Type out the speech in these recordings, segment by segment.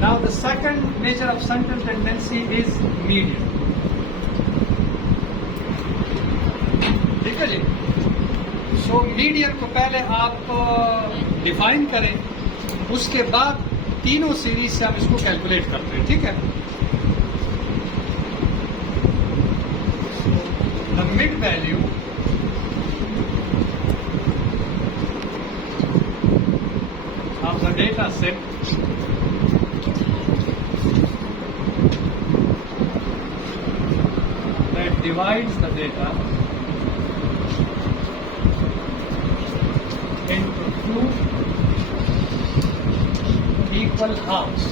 Now the second measure of central tendency is median. ठीक है जी. So median को पहले आप डिफाइन करें, उसके बाद तीनों सीरीज से हम इसको कैलकुलेट करते हैं. ठीक है. The mid value of the data set that divides the data into two equal halves.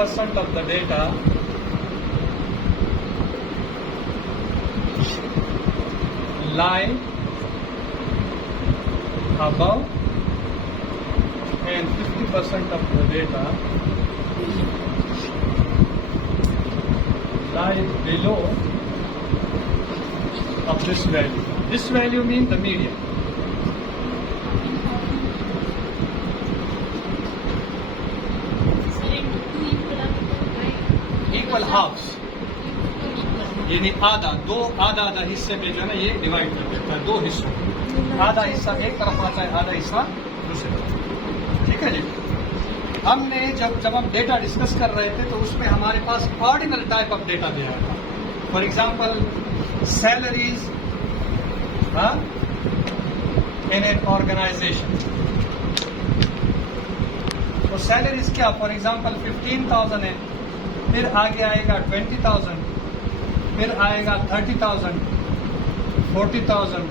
% of the data lie above and 50% of the data lie below of this value. This value means the median. Equal halves. यानी आधा आधा हिस्से में जो है ना ये divide कर देता है दो हिस्सों में. आधा हिस्सा एक तरफ आता है, आधा हिस्सा दूसरी तरफ. ठीक है जी. हमने जब हम डेटा डिस्कस कर रहे थे तो उसमें हमारे पास ऑर्डिनल टाइप ऑफ डेटा दिया था. For example salaries in an organisation. तो सैलरीज क्या, फॉर एग्जांपल 15,000 है, फिर आगे आएगा 20,000, फिर आएगा 30,000, 40,000,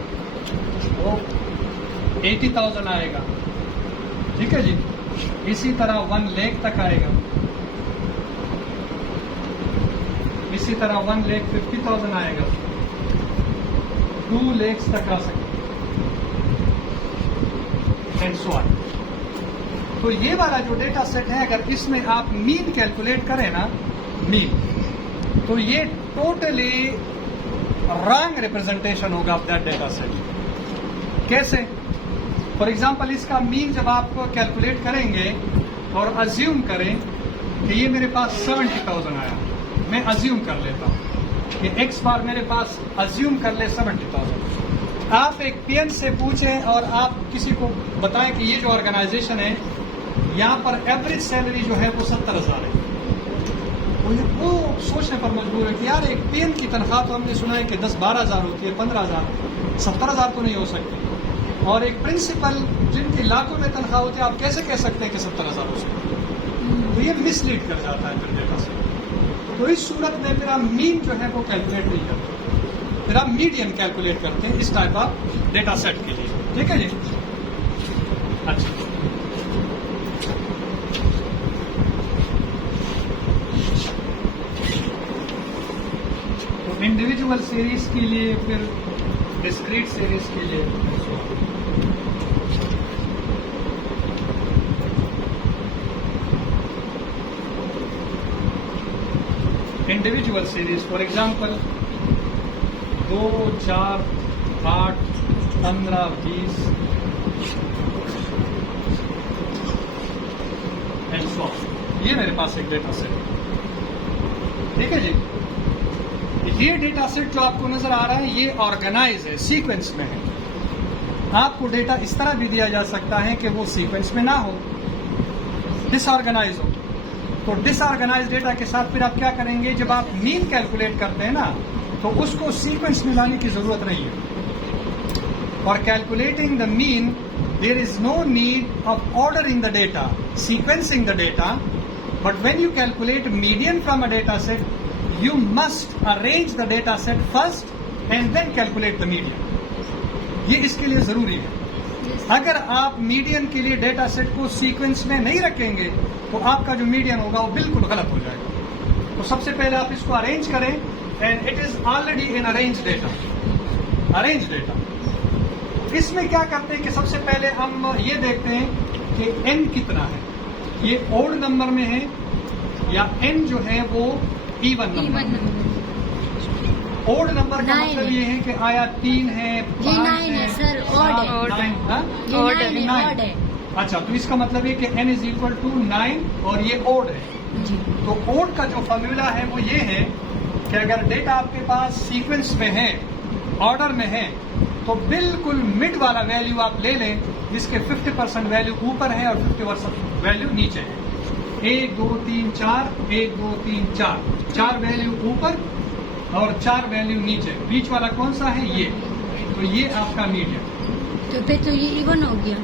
80,000 आएगा. ठीक है जी. इसी तरह 1 लाख तक आएगा. इसी तरह 1,50,000 आएगा. 2 लाख तक आ सकता एंड सो ऑन. तो ये वाला जो डेटा सेट है, अगर इसमें आप मीन कैलकुलेट करें ना, मीन, तो ये टोटली रॉन्ग रिप्रेजेंटेशन होगा ऑफ दैट डेटा सेट. कैसे? फॉर एग्जांपल इसका मीन जब आप कैलकुलेट करेंगे और अज्यूम करें कि ये मेरे पास 70,000 आया, मैं अज्यूम कर लेता हूं कि एक्स बार मेरे पास अज्यूम कर ले 70,000. आप एक पीएन से पूछें और आप किसी को बताएं कि ये जो ऑर्गेनाइजेशन है यहाँ पर एवरेज सैलरी जो है वो 70,000 है, वो सोचने पर मजबूर है कि यार एक पीएन की तनख्वाह तो हमने सुना है कि 10-12 हज़ार होती है, 15,000, 70,000 तो नहीं हो सकती. और एक प्रिंसिपल जिनकी लाखों में तनख्वाह होती है, आप कैसे कह सकते हैं कि 70,000 हो सकती है? तो ये मिसलीड कर जाता है फिर डेटा से. तो इस सूरत में फिर आप मीन जो है वो कैलकुलेट नहीं करते, फिर आप मीडियन कैलकुलेट करते हैं इस टाइप ऑफ डेटा सेट के लिए. ठीक है जी. अच्छा, तो इंडिविजुअल सीरीज के लिए, फिर डिस्क्रीट सीरीज के लिए. Individual series for example 2, 4, 8, 15, 20 and so on. ये मेरे पास एक डेटा सेट है. ठीक है जी. ये डेटा सेट जो आपको नजर आ रहा है ये ऑर्गेनाइज है, सीक्वेंस में है. आपको डेटा इस तरह भी दिया जा सकता है कि वो सीक्वेंस में ना हो, डिसऑर्गेनाइज हो. तो डिसऑर्गेनाइज डेटा के साथ फिर आप क्या करेंगे, जब आप मीन कैलकुलेट करते हैं ना तो उसको सीक्वेंस में लाने की जरूरत नहीं है. For calculating the mean there is no need of ordering the data, sequencing the data. But when you calculate median from a data set, you must arrange the data set first and then calculate the median. ये इसके लिए जरूरी है. अगर आप median के लिए data set को सीक्वेंस में नहीं रखेंगे तो आपका जो मीडियन होगा वो बिल्कुल गलत हो जाएगा. तो सबसे पहले आप इसको अरेंज करें, and it is already in arrange data. Arrange data इसमें क्या करते हैं कि सबसे पहले हम ये देखते हैं कि n कितना है, ये ओड नंबर में है या n जो है वो इवन नंबर. ओड नंबर का मतलब ये है कि आया 3 है, 5 है सर, odd है। 9 ये 9 है। अच्छा, तो इसका मतलब है कि n इज इक्वल टू 9 और ये ओड है। जी। तो ओड का जो फॉर्मूला है वो ये है कि अगर डेटा आपके पास सीक्वेंस में है, ऑर्डर में है, तो बिल्कुल मिड वाला वैल्यू आप ले लें जिसके 50% वैल्यू ऊपर है और 50% वैल्यू नीचे है। 1 2 3 4, 1 2 3 4, 4 वैल्यू ऊपर और 4 वैल्यू नीचे। बीच वाला कौन सा है? ये। तो ये आपका मीडियम। तो फिर तो ये इवन हो गया।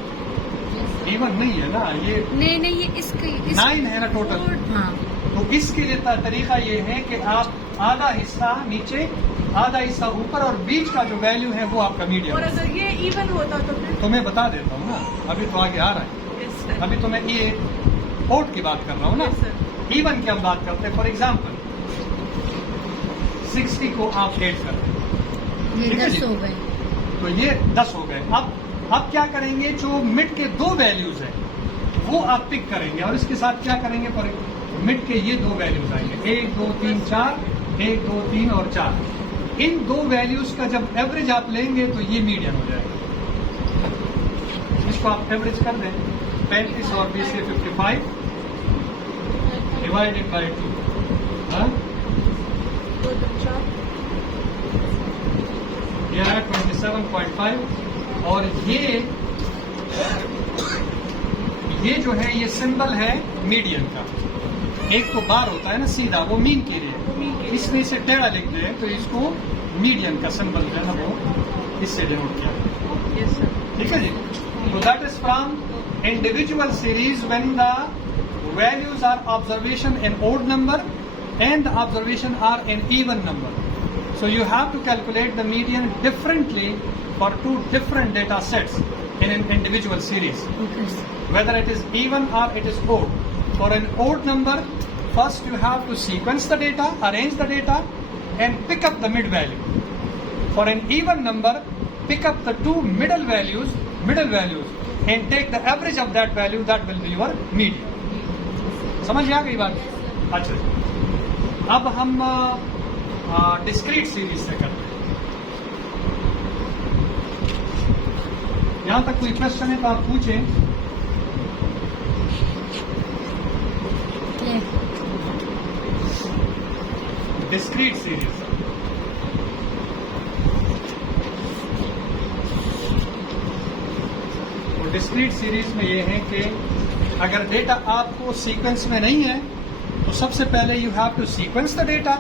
इवन नहीं है ना ये, नहीं ये इसके 9 है ना टोटल। हाँ, तो इसके लिए तरीका ये है कि आप आधा हिस्सा नीचे, आधा हिस्सा ऊपर और बीच का जो वैल्यू है वो आपका मीडियम। और अगर ये इवन होता तो फिर? तो मैं बता देता हूँ ना, अभी तो आगे आ रहा है। Yes, sir. अभी तो मैं ये ओड की बात कर रहा हूँ ना। Yes, sir. इवन की हम बात करते हैं। फॉर एग्जाम्पल 60 को आप 8 कर दें, ये ठीक है 10 जी? हो गए। तो ये 10 हो गए। अब क्या करेंगे, जो मिड के 2 वैल्यूज हैं वो आप पिक करेंगे और इसके साथ क्या करेंगे, फॉर मिड के ये 2 वैल्यूज आएंगे, 1 2 3 4, 1 2 3 और 4। इन 2 वैल्यूज का जब एवरेज आप लेंगे तो ये मीडियन हो जाएगा। इसको आप एवरेज कर दें, 35 और 20 से 55 डिवाइडेड बाई 2, ये है 27.5। और ये जो है ये सिंबल है मीडियन का। एक तो बार होता है ना सीधा, वो मीन के लिए, इसमें इसे टेढ़ा लिखते हैं तो इसको मीडियन का सिंबल जो है ना वो इससे डिनोट किया। Yes, sir. ठीक है जी। तो that is from individual series when the values are observation in odd number and the observation are in even number. So you have to calculate the median differently for 2 different data sets in an individual series, Okay. whether it is even or it is odd. For an odd number, first you have to sequence the data, arrange the data and pick up the mid value. For an even number, pick up the 2 middle values and take the average of that value, that will be your median. समझ आ गई बात? अच्छा, अब हम discrete series से करते हैं। यहां तक कोई क्वेश्चन है तो आप पूछें। डिस्क्रीट सीरीज, तो डिस्क्रीट सीरीज में ये है कि अगर डेटा आपको सीक्वेंस में नहीं है तो सबसे पहले you have to sequence the data,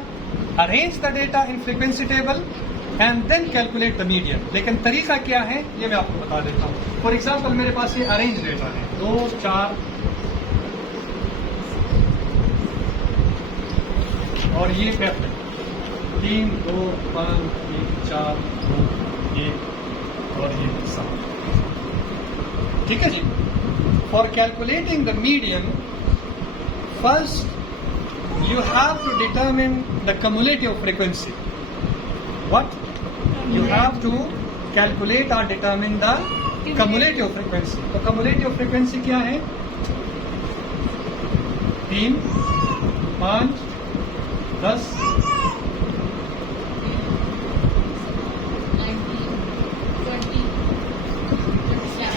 arrange the data in frequency table and then calculate the median. लेकिन तरीका क्या है ये मैं आपको बता देता हूँ। फॉर एग्जाम्पल मेरे पास ये अरेंज डेटा है 2 4 और ये एफ है 3 2 5 3 4 2 1 और ये 7। ठीक है जी। For calculating the median, first you have to determine the cumulative frequency. What? You have to calculate or determine the cumulative frequency. तो cumulative frequency क्या है? 3 5 10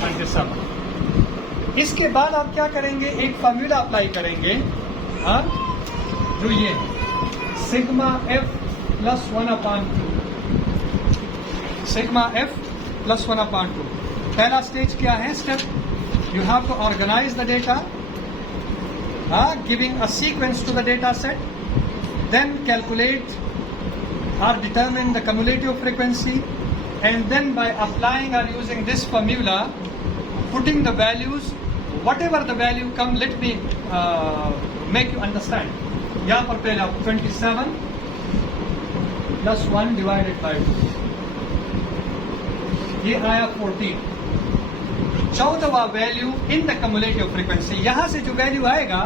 27। इसके बाद आप क्या करेंगे, एक फॉर्मूला अप्लाई करेंगे, हाँ, जो ये sigma F plus 1/2, sigma F plus 1/2। पहला स्टेज क्या है, step you have to organise the data, giving a sequence to the data set, then calculate और determine the cumulative frequency, and then by applying or using this formula, putting the values, whatever the value come, let me make you understand. यहाँ पर पहले आप 27 plus 1 divided by 2, ये आया 14, 14वां value in the cumulative frequency. यहां से जो वैल्यू आएगा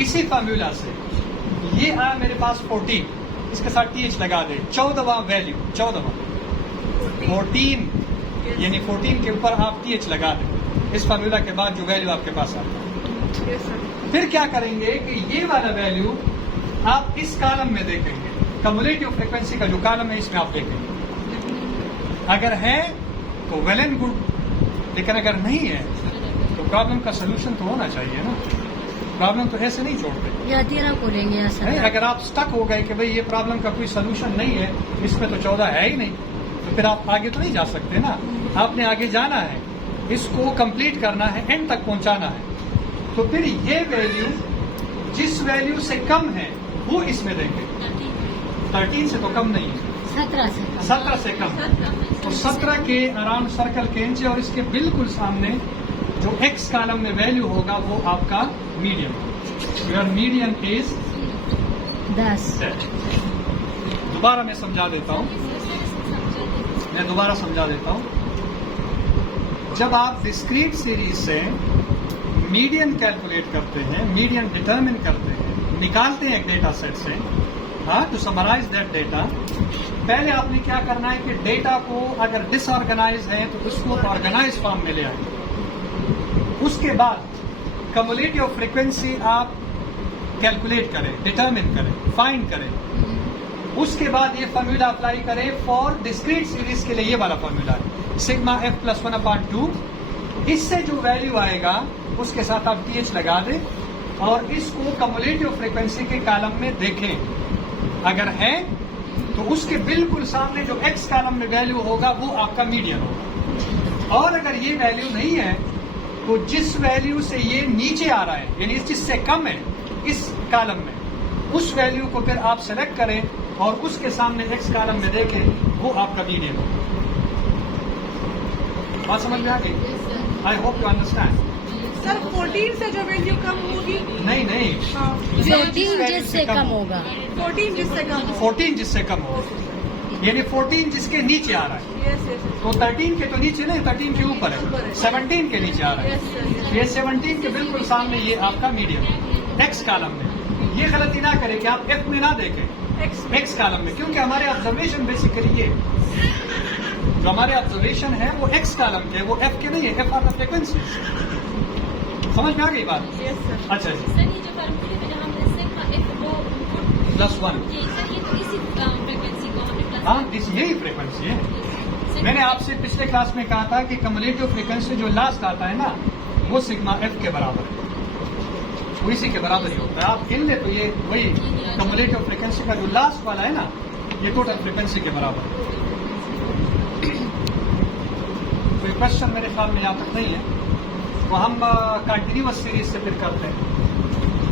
इसी फॉर्मूला से, ये आया मेरे पास 14, इसके साथ TH लगा दे, 14वां वैल्यू, 14वां 14, यानी 14 के ऊपर आप TH लगा दें इस फॉर्मूला के बाद जो वैल्यू आपके पास आता है। Yes, sir. फिर क्या करेंगे कि ये वाला वैल्यू आप इस कॉलम में देखेंगे, कम्युलेटिव फ्रीक्वेंसी का जो कॉलम है इसमें आप देखेंगे, अगर है तो वेल एंड गुड, लेकिन अगर नहीं है तो प्रॉब्लम का सोल्यूशन तो होना चाहिए ना। प्रॉब्लम तो ऐसे नहीं छोड़ते। या 13 खोलेंगे या नहीं, 17। अगर आप स्टक हो गए कि भाई ये प्रॉब्लम का कोई सोल्यूशन नहीं है, इसमें तो 14 है ही नहीं, तो फिर आप आगे तो नहीं जा सकते ना। आपने आगे जाना है, इसको कंप्लीट करना है, एंड तक पहुंचाना है। तो फिर ये वैल्यू जिस वैल्यू से कम है वो इसमें देंगे। 13 से तो कम नहीं है, 17 से। 17 से कम। तो 17 के अराउंड सर्कल खींचे और इसके बिल्कुल सामने जो एक्स कॉलम में वैल्यू होगा वो आपका मीडियम। Your medium is 10। दोबारा मैं समझा देता हूँ, जब आप डिस्क्रीट सीरीज से मीडियन कैलकुलेट करते हैं, मीडियन डिटरमिन करते हैं, निकालते हैं एक डेटा सेट से, हाँ, टू समराइज दैट डेटा, पहले आपने क्या करना है कि डेटा को अगर डिसऑर्गेनाइज है तो उसको ऑर्गेनाइज फॉर्म में ले आए। उसके बाद कम्युलेटिव फ्रीक्वेंसी आप कैलकुलेट करें, डिटरमिन करें, फाइंड करें। उसके बाद ये फॉर्मूला अप्लाई करें फॉर डिस्क्रीट सीरीज के लिए। ये वाला फॉर्मूला है सिग्मा f + 1/2। इससे जो वैल्यू आएगा उसके साथ आप th लगा दें और इसको कम्युलेटिव फ्रीक्वेंसी के कॉलम में देखें। अगर है तो उसके बिल्कुल सामने जो x कॉलम में वैल्यू होगा वो आपका मीडियन होगा। और अगर ये वैल्यू नहीं है तो जिस वैल्यू से ये नीचे आ रहा है, यानी जिससे कम है इस कॉलम में, उस वैल्यू को फिर आप सेलेक्ट करें और उसके सामने एक्स कॉलम में देखें, वो आपका मीडियन होगा। बात समझ में आ गई? I hope you understand. Sir 14 से जो वैल्यू कम होगी, नहीं नहीं, हाँ, ये 14 जिससे कम होगा। 14 जिससे कम हो। 14 जिससे कम हो, यानी 14 जिसके नीचे आ रहा है। यस यस तो 13 के तो नीचे नहीं, 13 के ऊपर है, 17 के नीचे आ रहा है। Yes sir. ये 17 के बिल्कुल सामने ये आपका मीडियम एक्स कॉलम में। ये गलती ना करें कि आप एफ में ना देखें, एक्स कॉलम में, क्योंकि हमारे ऑब्जर्वेशन बेसिकली ये जो हमारे ऑब्जर्वेशन है वो एक्स कॉलम के, वो एफ के नहीं है। F R the frequency. समझ में आ गई बात? Yes sir. अच्छा जी, सर ये जो फॉर्मूले में जहाँ हमने सिग्मा f को +1, ये सर ये तो इसी फ्रीक्वेंसी को हमने प्लस हाँ, यही फ्रीक्वेंसी है। मैंने आपसे पिछले क्लास में कहा था कि कम्युलेटिव फ्रीक्वेंसी जो लास्ट आता है ना, वो सिग्मा एफ के बराबर है, वो इसी के बराबर ही होता है। आप गिन ले तो ये वही कम्युलेटिव फ्रीक्वेंसी का जो लास्ट वाला है ना, ये टोटल फ्रीक्वेंसी के बराबर है। कोई क्वेश्चन मेरे ख्याल में यहाँ तक नहीं है, तो हम कंटिन्यूअस सीरीज से फिर करते हैं।